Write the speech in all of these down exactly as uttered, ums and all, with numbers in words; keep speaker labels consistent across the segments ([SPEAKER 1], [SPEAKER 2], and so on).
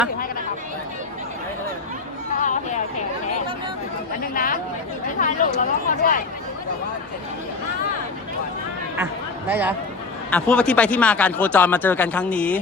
[SPEAKER 1] ถือให้กันนะครับโอเคโอเคโอเคอันหนึ่งนะไม่ทายลูกเราต้องมาด้วย
[SPEAKER 2] อ่ะได้แล้วอ่ะพูดว่าที่ไปที่มาการโคจรมาเจอกันครั้งนี้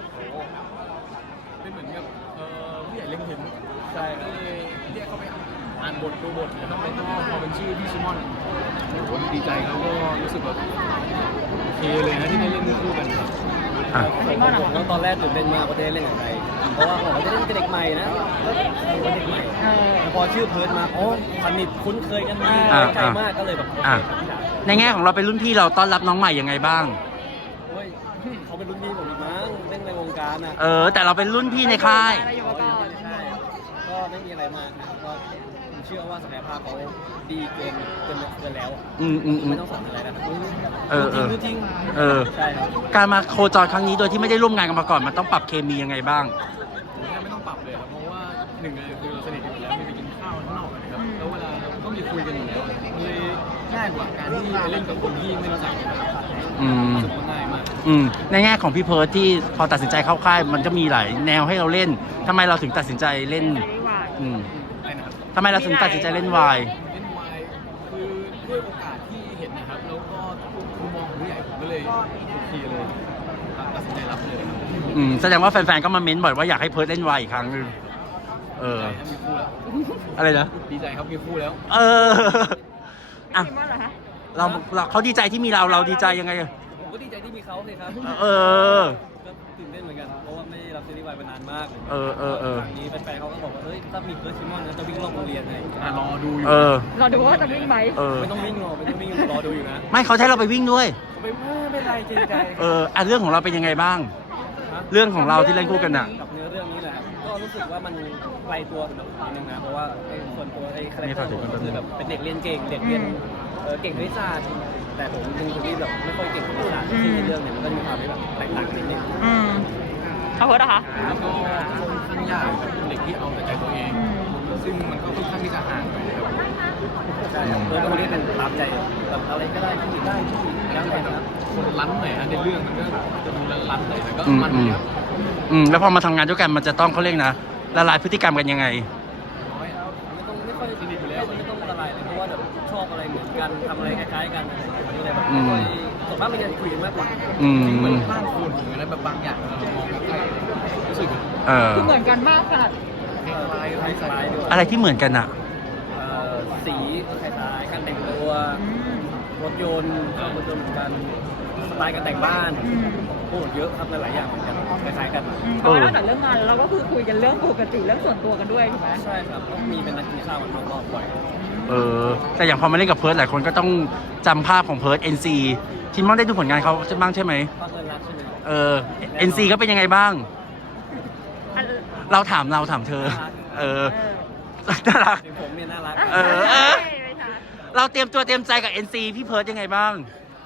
[SPEAKER 3] เป็นเหมือนกับเอ่อผู้ใหญ่เล็งเห็นใช่ก็เลยเรียกเขาไปอ่านบทดูบทนะครับแล้วก็พอเป็นชื่อพี่ชิมอนโอ้โหดีใจแล้วก็รู้สึกแบบโอเคเลยนะที่ได้เล่นคู่กันครับ
[SPEAKER 4] ผมผมก็ตอนแรกตื่นเต้นมากว่าจะได้เล่นกับใครเพราะว่าผมจะเล่นเป็นเด็กใหม่นะก็เป็นเด็กใหม่พอชื่อเพิร์ดมาโอ้สนิทคุ้นเคยกันมาใจมากก็เลยแบบ
[SPEAKER 2] ในแง่ของเราเป็นรุ่นพี่เราต้อนรับน้องใหม่ยังไงบ้าง
[SPEAKER 4] โอ้ยเขาเป็นรุ่นพี่ผมอีกมั้งเล่นในวงการอ่ะ
[SPEAKER 2] เออแต่เราเป็นรุ่นพี่ในค่าย
[SPEAKER 4] ใช่ก็ไม่มีอะไรมากนะก็ผมเชื่อว่าศักยภาพเขาดีเกินเกินเกินแล้ว
[SPEAKER 2] อืมอืม
[SPEAKER 4] ไม่ต้องสอนอะไรนะ
[SPEAKER 2] เออเออ
[SPEAKER 4] จริง
[SPEAKER 2] เออ
[SPEAKER 4] ใช่ครับ
[SPEAKER 2] การมาโคจรครั้งนี้โดยที่ไม่ได้ร่วมงานกันมาก่อนมันต้องปรับเคมียังไงบ้าง
[SPEAKER 3] ไม่ต้องปรับเลยครับเพราะว่าหนึ่งเลยคือเราสนิทกันอยู่แล้วมีไปกินข้าวข้างนอกนะครับแล้วเวลาก็มีคุยกันอยู่แล้วเลยง่ายกว่าการที่ไปเล่นกับคนที่ไม่รู้จัก
[SPEAKER 2] อืม
[SPEAKER 3] รู้สึกว่าง่ายมาก
[SPEAKER 2] อืมในแง่ของพี่เพิร์ทที่พอตัดสินใจเข้าค่ายมันจะมีหลายแนวให้เราเล่นทำไมเราถึงตัดสินใจเล่นอืมทำไมเราถึงตัดสินใจเล่นวาย
[SPEAKER 3] เล่นวายคือด้วยโอกาสที่เห็นนะครับแล้วก็มุมมองของผู้ใหญ่ผมก็เลยโอเคเลยตัดสินใจรับเลย
[SPEAKER 2] อืมแสดงว่าแฟนๆก็มาเม้นบ่อยว่าอยากให้เพิร์ทเล่นวายอีกครั้งนึงเออ
[SPEAKER 3] มีคู่แล้ว
[SPEAKER 2] อะไรนะ
[SPEAKER 3] ดีใจครับมีคู่แล้ว
[SPEAKER 2] เอออ่ะเราเราเขาดีใจที่มีเราเราดีใจยังไง
[SPEAKER 4] ผมก็ดีใจที่มีเขาเลยครับ
[SPEAKER 2] เออ
[SPEAKER 4] ก็ตื่นเต้นเหมือนกันเพราะว่าไม่ได้รับซีรีส์วายมานานมาก
[SPEAKER 2] เออเออเออ
[SPEAKER 4] ครั้งนี้แฟนๆเขาก็บอกว่าเฮ้ยถ้ามีเพิร์ทชิมอนจะวิ่งรอบโรงเรียนไง
[SPEAKER 3] รอดูอยู่
[SPEAKER 2] เออ
[SPEAKER 1] รอดูว่าจะวิ่งไหม
[SPEAKER 4] ไม่ต้องวิ่งหรอกไม่ต้องวิ่งรอดูอยู่นะ
[SPEAKER 2] ไม่เขาใช้เราไปวิ่งด้วย
[SPEAKER 4] ไม่ไม่ไรจริงใจ
[SPEAKER 2] เอออ่ะเรื่องของเราเป็นยังไงบ้างเรื่องของเราที่เล่นคู่กันอ่ะ
[SPEAKER 4] กับเนื้อเรื่องนี้แหละก็รู้สึกว่ามันไกลตัวสำหรับผมนิดนึงนะเพราะว่าไอ้ส่วนตัวไอ้คาแรคเตอร์ผมคือแบบเป็นเด็กเรียนเก่งเด็กเรียนเก่งคณิตศาสตร์แต่ผมเป็นคนที่แบบไม่ค่อยเก่งคณิตศาสตร์ที่ในเรื่องเนี่ยมันก็มีความที่แบบแตกต่างนิดนึง
[SPEAKER 1] อืมเอาเพิร์ดนะคะ
[SPEAKER 3] แล้วก็ค่อนข้างยากเด็กที่เอาแต่ใจตัวเองซึ่งมันก็ค่อนข้างที่จะห่างไปครับ
[SPEAKER 4] ใช่เพิร์ดก็ไม่ได้เป็นตามใจแบบอะไรก็ได้ที่ได้ที่ยังไงนะครับ
[SPEAKER 3] คนรั้นหน่อยในเรื่องมันก็จะดูรั้นหน่อยแต่ก็มันดีครับ
[SPEAKER 2] อืมแล้วพอมาทำงานด้วยกันมันจะต้องเขาเรียกนะละลายพฤติกรรมกันยังไง
[SPEAKER 4] น้อยไม่ต้องไม่ค่อยสนิทอยู่แล้วไม่ต้องละลายเลยเพราะว่าแบบชอบอะไรเหมือนกันทำอะไรคล้ายๆกันอะไรแบบนี้เลยส่วนมากเป็นการคุยกันมากกว่า
[SPEAKER 3] จริงเหมือนบ้านคุณหรืออะไรแบบบางอย่างเรามองใกล้รู้สึก
[SPEAKER 2] เออ
[SPEAKER 1] คือเหมือนกันมากค่ะ
[SPEAKER 4] คล้ายคล้ายด้วย
[SPEAKER 2] อะไรที่เหมือนกันอ่ะ
[SPEAKER 4] สีคล้ายๆการแต่งตัวรถยนต์รถยนต์เหมือนกันสไตล์การแต่งบ้านโอ้เยอะครับหลายอย่างเหมือนกันคล้ายๆกัน
[SPEAKER 1] เพราะว่านอกจากเรื่องงานเราก็คือคุยกันเรื่องปกติเรื่องส่วนตัวกันด้วยถูกไหม
[SPEAKER 4] ใช่ครับมีเป็นนักกินข้าวกันรอบๆบ่อย
[SPEAKER 2] เออแต่อย่างพอมาเล่นกับเพิร์ทหลายคนก็ต้องจำภาพของเพิร์ท เอ็น ซี ชินมอนได้ดูผลงานเขาบ้างใช่ไหมเออ เอ็น ซี ก็เป็นยังไงบ้างเราถามเราถามเธอเออน่ารัก
[SPEAKER 4] ผมเนี่ยน่ารัก
[SPEAKER 2] เออเราเตรียมตัวเตรียมใจกับ เอ็น ซี พี่เพิร์ทยังไงบ้าง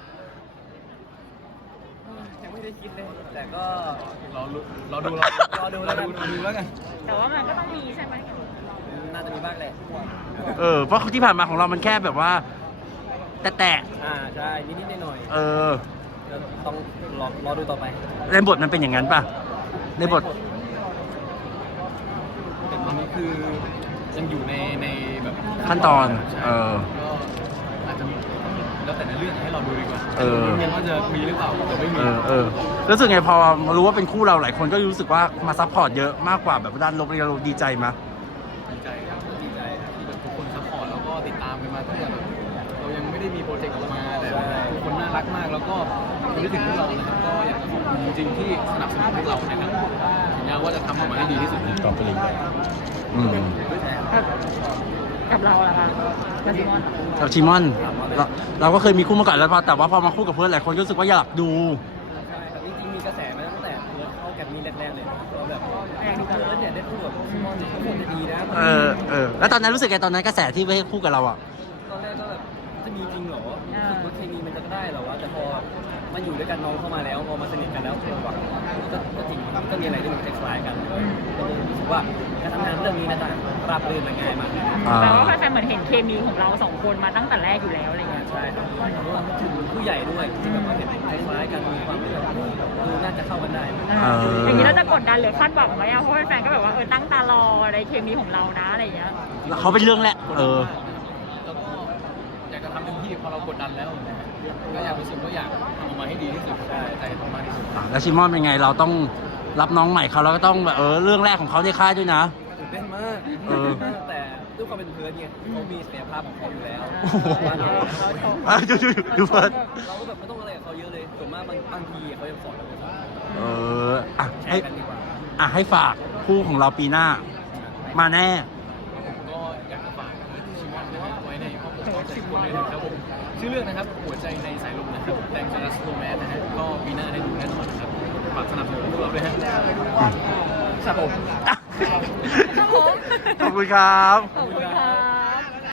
[SPEAKER 4] ยังไม่ได้คิดเลยแต่ก็
[SPEAKER 3] รอดูรอดู
[SPEAKER 4] รอดูแล้วกัน
[SPEAKER 3] รอดูแล้วกัน
[SPEAKER 1] แต่ว่ามันก็ต้องมีใช่ไหม
[SPEAKER 4] น่าจะมีบ้างแหละ
[SPEAKER 2] เออเพราะที่ผ่านมาของเรามันแค่แบบว่าแต่แต่
[SPEAKER 4] อ่าใช่นิดๆหน่อย
[SPEAKER 2] ๆเออ
[SPEAKER 4] ต้องรอรอดูต่อไป
[SPEAKER 2] ในบทมันเป็นอย่างนั้นป่ะในบท
[SPEAKER 3] แต่ตอนนี้คือยังอยู่ในในแบบ
[SPEAKER 2] ขั้นตอนเออ
[SPEAKER 3] ก็อาจจะแล้วแต่ในเรื่องให้เราดูดีกว่าเออเห็นว่าจะมีหรือเปล่าจะไม่มี
[SPEAKER 2] เออเออรู้สึกไงพอรู้ว่าเป็นคู่เราหลายคนก็รู้สึกว่ามาซัพพอร์ตเยอะมากกว่าแบบด้านลบเราดีใจมั้ย
[SPEAKER 3] ดีใจครับดีใจที่แบบทุกคนซัพพอร์ตแล้วก็ติดตามกันมาตั้งแต่แบบเรายังไม่ได้มีโปรเจกต์ออกมาแต่ทุกคนน่ารักมากแล้วก็นึกถึงพวกเรานะครับก็อยากจะขอบคุณจริงๆที่สนับสนุนพวกเรานะครับสัญญาว่าจะทำออกมาให้ดีที่สุดต่อไปเลย
[SPEAKER 2] อืม
[SPEAKER 1] กับเราล่ะคะกับชิมอน
[SPEAKER 2] กับชิมอนเราเราก็เคยมีคู่มาก่อนแล้วพอแต่ว่าพอมาคู่กับเพื่อนหลายคนก็รู้สึกว่าอยากดู
[SPEAKER 4] จริงๆมีกระแสมาตั้งแต่เข้าแกรมมี่แรกๆเลยเราแบบแรงดีกันแล้วเนี่ยได้คู่กับชิมอนเนี่ยควรจะดีนะ
[SPEAKER 2] เออเออแล้วตอนนั้นรู้สึกไงตอนนั้นกระแสที่ไม่คู่กับเราอ่ะ
[SPEAKER 4] ตอนแรกก็แบบจะมีจริงเหรอว่าเคมีมันจะได้เหรอวะแต่พอมาอยู่ด้วยกันน้องเข้ามาแล้วพอมาสนิทกันแล้วเพื่อนหวังก็จริงก็มีอะไรที่มันคล้ายๆกันก็เลยรู้สึกว่าการทำำงานเรื่องนี้นะจ๊ะราบรื่นและง่ายมากเลย
[SPEAKER 2] อ่า
[SPEAKER 1] แปลว่าแฟนๆเหมือนเห็นเคมีของเราสองคนมาตั้งแต่แรกอยู่แล้วอะไรเงี้ย
[SPEAKER 4] ใช่ครับรวมถึงผู้ใหญ่ด้วยที่แบบว่าเห็นคล้ายๆกันมีความที่แบบดูน่าจะเข้ากันได้
[SPEAKER 1] อ่าอย่างนี้เราจะกดดันหรือคาดหวังไหมอะเพราะแฟนๆก็แบบว่าเออตั้งตารอในเคมีของเรานะอะไรเงี้ย
[SPEAKER 2] แล้วเขาเป็นเรื่องแหละ เออ
[SPEAKER 3] แล้วก็อยากจะทำเต็มที่พอเรากดดันแล้วก็อยากรู้สึกว่าอยากทำออกมาให้ดีที่สุดใช่ใจทำมากที่สุด
[SPEAKER 2] แล้วชิมอนเป็นไงเราต้องรับน้องใหม่เขาเราก็ต้องแบบเออเรื่องแรกของเขาในค่ายด้วยนะ
[SPEAKER 4] ตื่นเต้นมาก
[SPEAKER 2] เออ
[SPEAKER 4] ตื่นเต้นมากแต่ด้วยความเป็นเพิร์ดเนี่ยเขามีศักยภาพของเขาอยู่แล้ว
[SPEAKER 2] โอ้โห
[SPEAKER 4] ว่าเรา
[SPEAKER 2] อ่ะดูดูดูเฟิร์ส
[SPEAKER 4] เราก็แบบไม่ต้องอะไรกับเขาเยอะเลยส่วนมากบางบางทีเขายังสอนเราเลย
[SPEAKER 2] เอออ่ะ
[SPEAKER 4] แช
[SPEAKER 2] ให้
[SPEAKER 4] ร์กันดีกว่า
[SPEAKER 2] อ่ะให้ฝากคู่ของเราปีหน้า มาแน่
[SPEAKER 3] ก็อยากจะฝากชิมอนนะครับไว้ในข้อมูลของทุกคนเลยนะครับผมชื่อเรื่องนะครับหัวใจในสายลมนะครับแดงจารัสโรแมนนะฮะก็ปีหน้าได้ดูแน่นอนนะครับฝากสนับสนุนพวกเราด้วยฮะครับผม
[SPEAKER 1] ครับผม
[SPEAKER 2] ขอบคุณครับ
[SPEAKER 1] ขอบคุณค่ะ